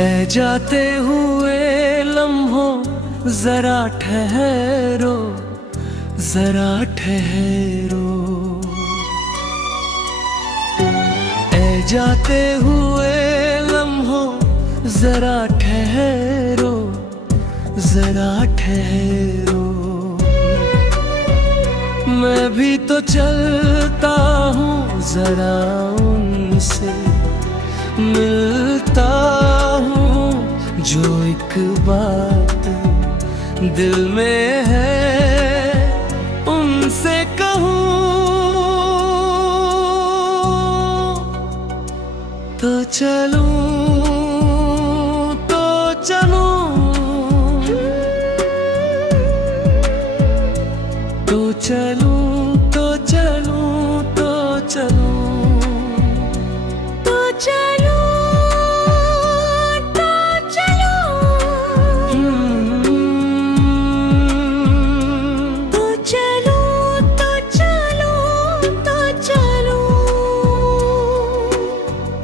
ए जाते हुए लम्हों जरा ठहरो, जरा ठहरो। ए जाते हुए लम्हों जरा ठहरो, जरा ठहरो। मैं भी तो चलता हूँ, जरा उनसे मिलता हूँ। जो एक बात दिल में है उनसे कहूँ, तो चलूं, तो चलूं, तो चलूं, तो चलूं, तो चलूं, तो चलूं, तो चलूं, तो चलूं, तो चलूं, तो चलूं।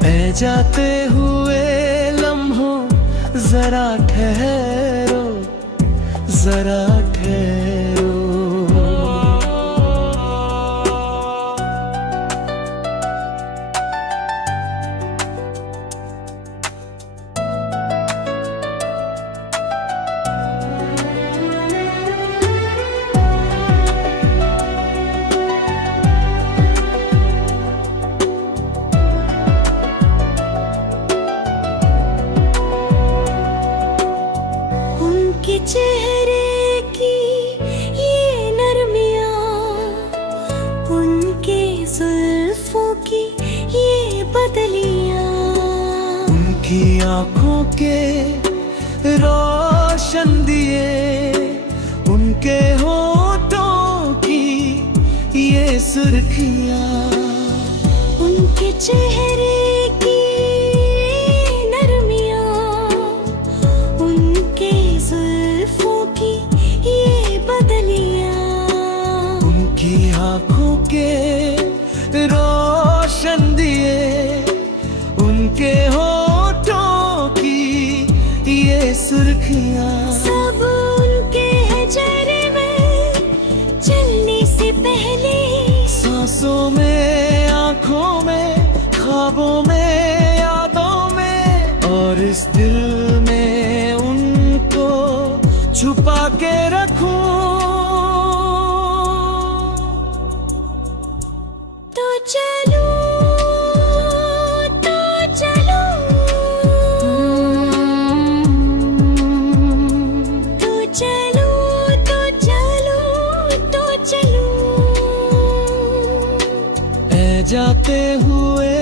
ए जाते हुए लम्हों जरा ठहरो, जरा ठहरो। उनके चेहरे की ये नरमियाँ, उनके जुल्फों की ये बदलियाँ, उनकी आँखों के रोशन दिए, उनके होठों की ये सुर्खियाँ, उनके चेहरे की नरमियाँ, उनके जुल्फों की ये बदलियाँ, उनकी आँखों के रोशन दिए, उनके होठों की ये सुर्खियाँ। सब उनके है चेहरे में चलने से पहले, सांसों में, आँखों में, ख्वाबों में, यादों में, और इस दिल में उनको छुपा के रखूं। तो चलूं, तो चलूं, तो चलूं, तो चलूं, तो चलूं। ए जाते हुए